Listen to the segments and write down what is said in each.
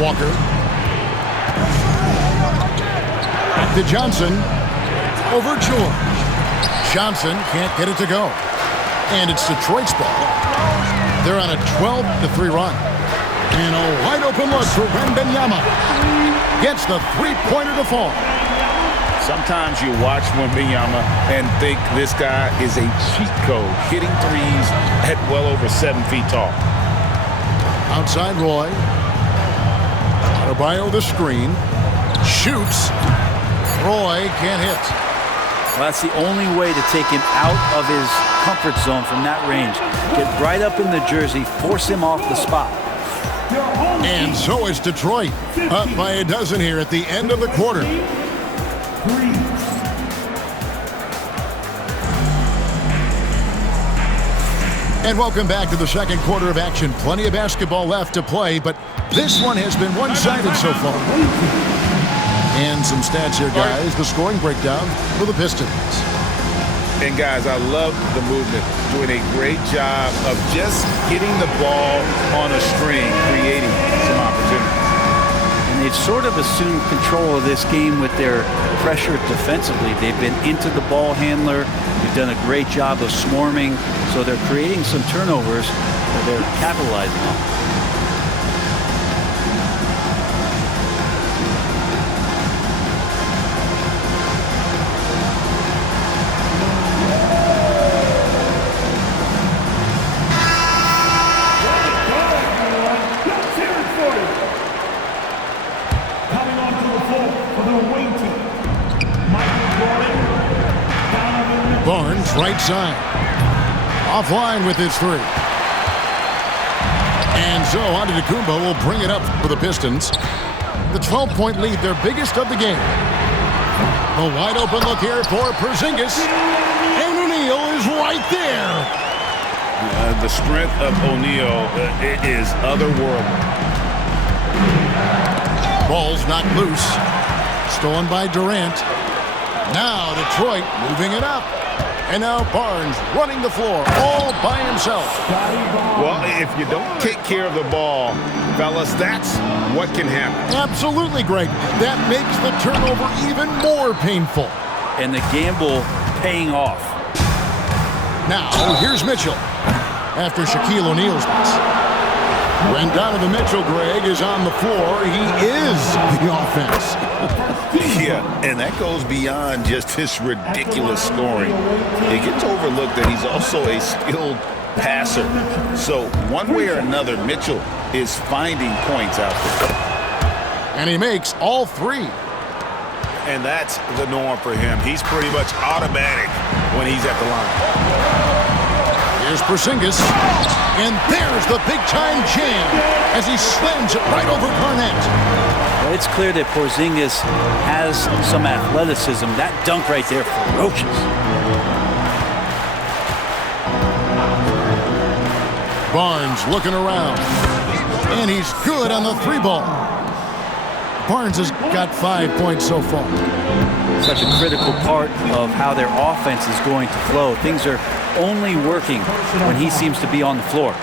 Walker. To Johnson. Over George. Johnson can't get it to go. And it's Detroit's ball. They're on a 12-3 run. And a wide open look for Wembanyama. Gets the three-pointer to fall. Sometimes you watch Wembanyama and think this guy is a cheat code, hitting threes at well over 7 feet tall. Outside Roy. Adebayo the screen. Shoots. Roy can't hit. Well, that's the only way to take him out of his comfort zone from that range. Get right up in the jersey, force him off the spot. And so is Detroit, up by a dozen here at the end of the quarter. And welcome back to the second quarter of action. Plenty of basketball left to play, but this one has been one-sided so far. And some stats here, guys. The scoring breakdown for the Pistons. And, guys, I love the movement. Doing a great job of just getting the ball on a string, creating some opportunities. And they've sort of assumed control of this game with their pressure defensively. They've been into the ball handler. They've done a great job of swarming. So they're creating some turnovers that they're capitalizing on. Barnes, right side. Offline with his three. And so Antetokounmpo will bring it up for the Pistons. The 12-point lead, their biggest of the game. A wide open look here for Porzingis. And O'Neal is right there. The strength of O'Neal is otherworldly. Ball's not loose. Stolen by Durant. Now Detroit moving it up. And now Barnes running the floor all by himself. Well, if you don't take care of the ball, fellas, that's what can happen. Absolutely, Greg. That makes the turnover even more painful. And the gamble paying off. Now, here's Mitchell. After Shaquille O'Neal's miss. When Donovan Mitchell, Greg, is on the floor, he is the offense. Yeah, and that goes beyond just his ridiculous scoring. It gets overlooked that he's also a skilled passer. So one way or another, Mitchell is finding points out there. And he makes all three. And that's the norm for him. He's pretty much automatic when he's at the line. Here's Porzingis. And there's the big-time jam as he slams it right over Garnett. Well, it's clear that Porzingis has some athleticism. That dunk right there, ferocious. Barnes looking around. And he's good on the three ball. Barnes has got 5 points so far. Such a critical part of how their offense is going to flow. Things are only working when he seems to be on the floor.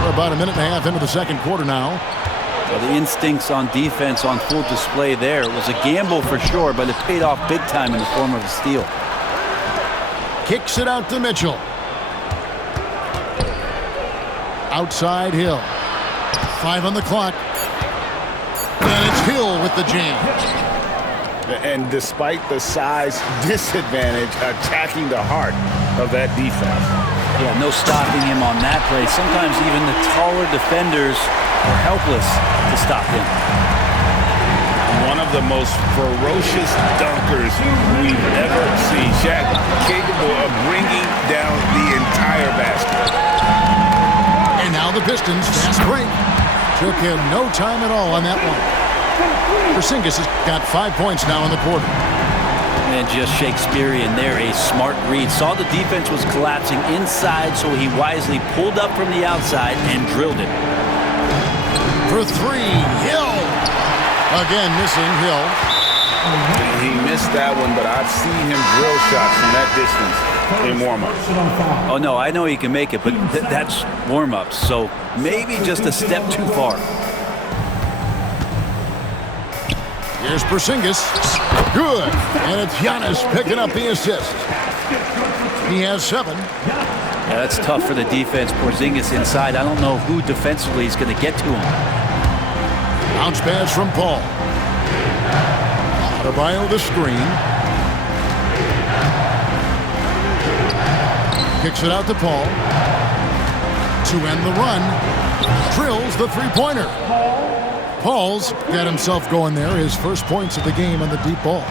We're about a minute and a half into the second quarter now. Well, the instincts on defense on full display there. It was a gamble for sure, but it paid off big time in the form of a steal. Kicks it out to Mitchell. Outside Hill. 5 on the clock. And it's Hill with the jam. And despite the size disadvantage, attacking the heart of that defense. Yeah, no stopping him on that play. Sometimes even the taller defenders are helpless to stop him. One of the most ferocious dunkers we've ever seen. Shaq capable of bringing down the entire basket. And now the Pistons fast break. Took him no time at all on that one. Porzingis has got 5 points now in the quarter. And just Shakespearean there, a smart read. Saw the defense was collapsing inside, so he wisely pulled up from the outside and drilled it. For three, Hill. Again, missing Hill. He missed that one, but I've seen him drill shots from that distance. in warm-up. Oh, no, I know he can make it, but that's warm-ups, so maybe just a step too far. Here's Porzingis. Good. And it's Giannis picking up the assist. He has 7. Yeah, that's tough for the defense. Porzingis inside. I don't know who defensively is going to get to him. Bounce pass from Paul. Adebayo the screen. Kicks it out to Paul. To end the run. Drills the three-pointer. Paul's got himself going there. His first points of the game on the deep ball.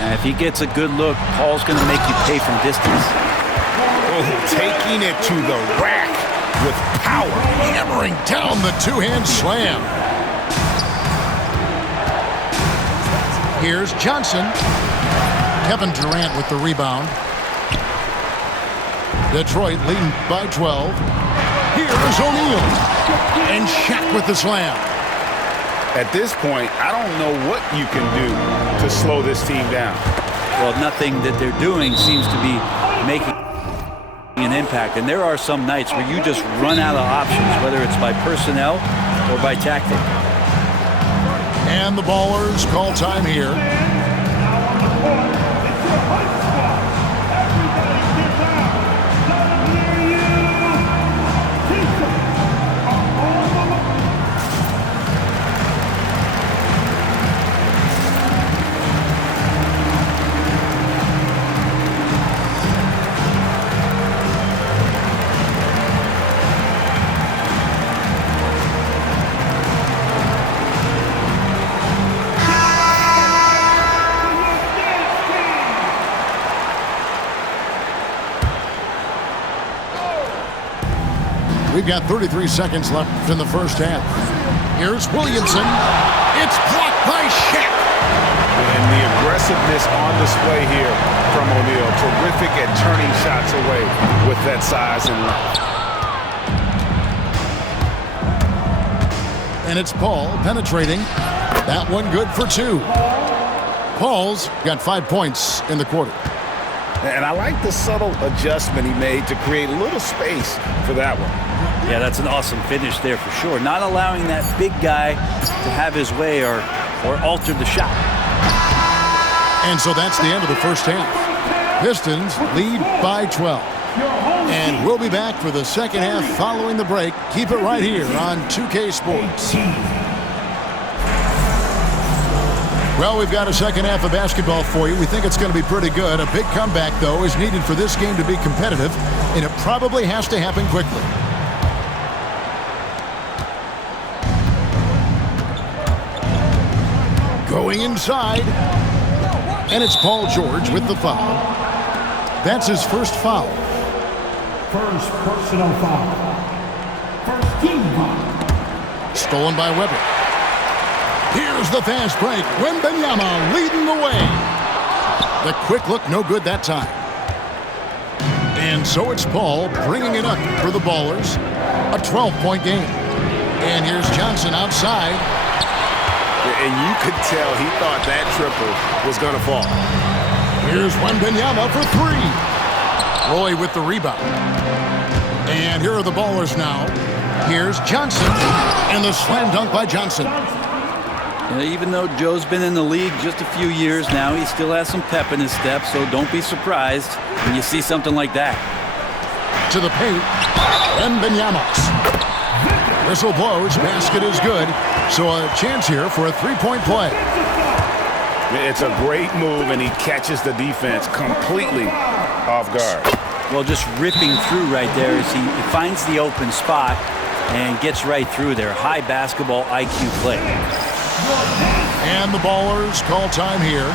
And if he gets a good look, Paul's going to make you pay from distance. Oh, taking it to the rack with power. Hammering down the two-hand slam. Here's Johnson. Kevin Durant with the rebound. Detroit leading by 12. Here's O'Neal. And Shaq with the slam. At this point, I don't know what you can do to slow this team down. Well, nothing that they're doing seems to be making an impact. And there are some nights where you just run out of options, whether it's by personnel or by tactic. And the Ballers call time here. We've got 33 seconds left in the first half. Here's Williamson. It's blocked by Shaq. And the aggressiveness on display here from O'Neal. Terrific at turning shots away with that size and length. And it's Paul penetrating. That one good for 2. Paul's got 5 points in the quarter. And I like the subtle adjustment he made to create a little space for that one. Yeah, that's an awesome finish there for sure. Not allowing that big guy to have his way or alter the shot. And so that's the end of the first half. Pistons lead by 12. And we'll be back for the second half following the break. Keep it right here on 2K Sports. Well, we've got a second half of basketball for you. We think it's going to be pretty good. A big comeback, though, is needed for this game to be competitive, and it probably has to happen quickly. Going inside, and it's Paul George with the foul. That's his first foul. First personal foul. First team foul. Stolen by Weber. Here's the fast break. Wembanyama leading the way. The quick look, no good that time. And so it's Paul bringing it up for the Ballers. A 12-point game. And here's Johnson outside. And you could tell he thought that triple was going to fall. Here's Wembanyama for 3. Roy with the rebound. And here are the Ballers now. Here's Johnson. And the slam dunk by Johnson. Even though Joe's been in the league just a few years now, he still has some pep in his step, so don't be surprised when you see something like that. To the paint, Wembanyama. Whistle blows, basket is good, so a chance here for a three-point play. It's a great move, and he catches the defense completely off guard. Well, just ripping through right there as he finds the open spot and gets right through there. High basketball IQ play. And the Ballers call time here.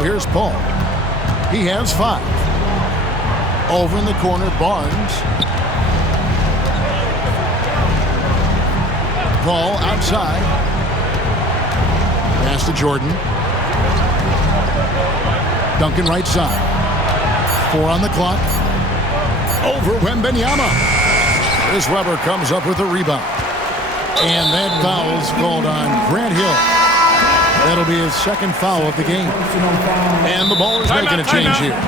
Now here's Paul. He has 5. Over in the corner, Barnes. Paul outside. Pass to Jordan. Duncan right side. 4 on the clock. Over Wembanyama. Chris Webber comes up with a rebound. And that foul's called on Grant Hill. That'll be his second foul of the game. And the Ballers making a change here.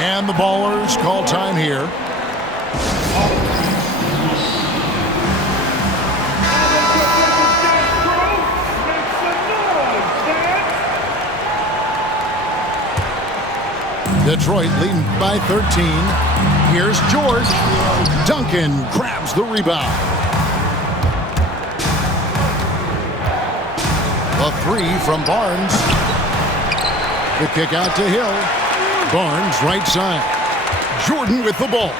And the Ballers call time here. Detroit leading by 13. Here's George. Duncan grabs the rebound. A 3 from Barnes. The kick out to Hill. Barnes right side. Jordan with the ball.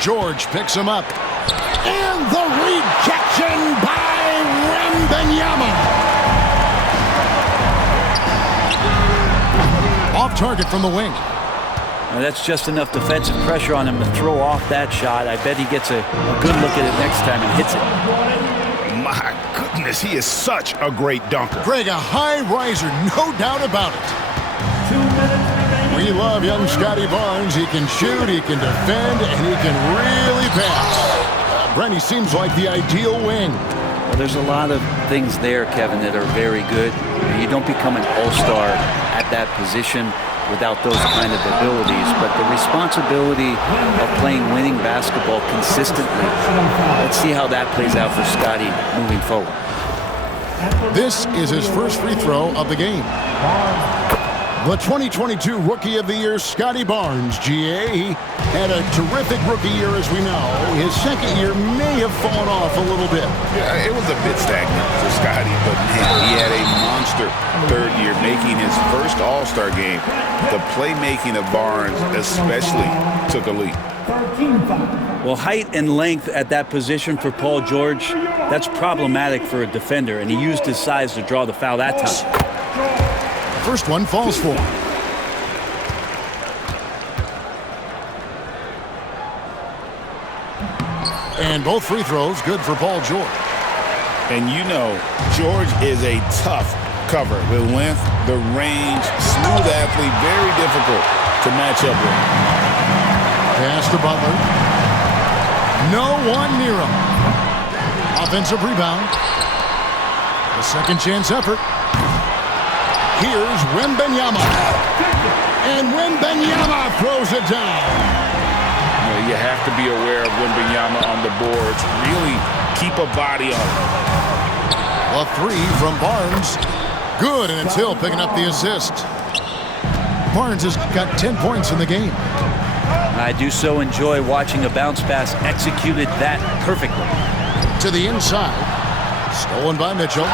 George picks him up. And the rejection by Wembanyama. Off target from the wing. Now that's just enough defensive pressure on him to throw off that shot. I bet he gets a good look at it next time and hits it. My goodness, he is such a great dunker. Greg, a high riser, no doubt about it. 2 minutes. We love young Scotty Barnes. He can shoot, he can defend, and he can really pass. Brent, he seems like the ideal wing. Well, there's a lot of things there, Kevin, that are very good. You don't become an all-star at that position without those kind of abilities, but the responsibility of playing winning basketball consistently, let's see how that plays out for Scotty moving forward. This is his first free throw of the game. The 2022 Rookie of the Year, Scotty Barnes, GA. He had a terrific rookie year, as we know. His second year may have fallen off a little bit. Yeah, it was a bit stagnant for Scotty, but man, he had a monster third year, making his first All-Star game. The playmaking of Barnes especially took a leap. Well, height and length at that position for Paul George, that's problematic for a defender, and he used his size to draw the foul that time. First one falls for him. And both free throws good for Paul George. And you know, George is a tough cover. The length, the range, smooth athlete, very difficult to match up with. Pass to Butler. No one near him. Offensive rebound. A second chance effort. Here's Wembanyama. And Wembanyama throws it down. You have to be aware of Wembanyama on the boards. Really keep a body on him. A 3 from Barnes. Good, and it's Hill picking up the assist. Barnes has got 10 points in the game. I do so enjoy watching a bounce pass executed that perfectly. To the inside. Stolen by Mitchell.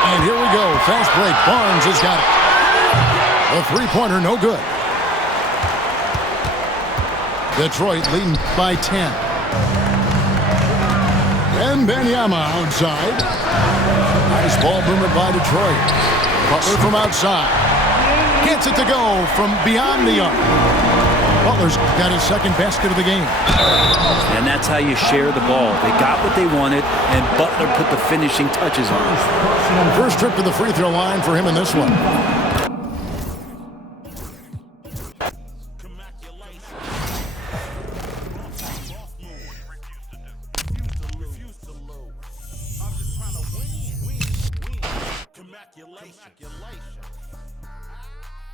And here we go. Fast break. Barnes has got it. A three-pointer, no good. Detroit leading by 10. Wembanyama outside. Nice ball movement by Detroit. Butler from outside. Gets it to go from beyond the arc. Butler's got his second basket of the game. And that's how you share the ball. They got what they wanted, and Butler put the finishing touches on it. First trip to the free throw line for him in this one. Congratulations.